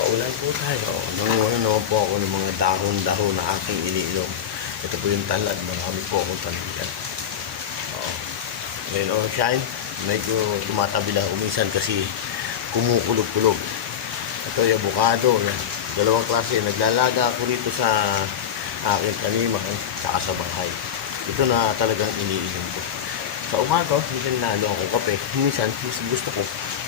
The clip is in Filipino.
Paulan po tayo. Nanguha naman po ako ng mga dahon-dahon na aking iniinom. Ito po yung talad. Marami po akong talad yan. Oo. Ngayon, shine. Medyo tumatabi lang uminsan kasi kumukulog-kulog. Ito yung avocado. Dalawang klase. Naglalaga ako rito sa aking taniman saka sa bahay. Ito na talagang iniinom ko. Sa umaga, minsan nalo ako kape. Minsan, gusto ko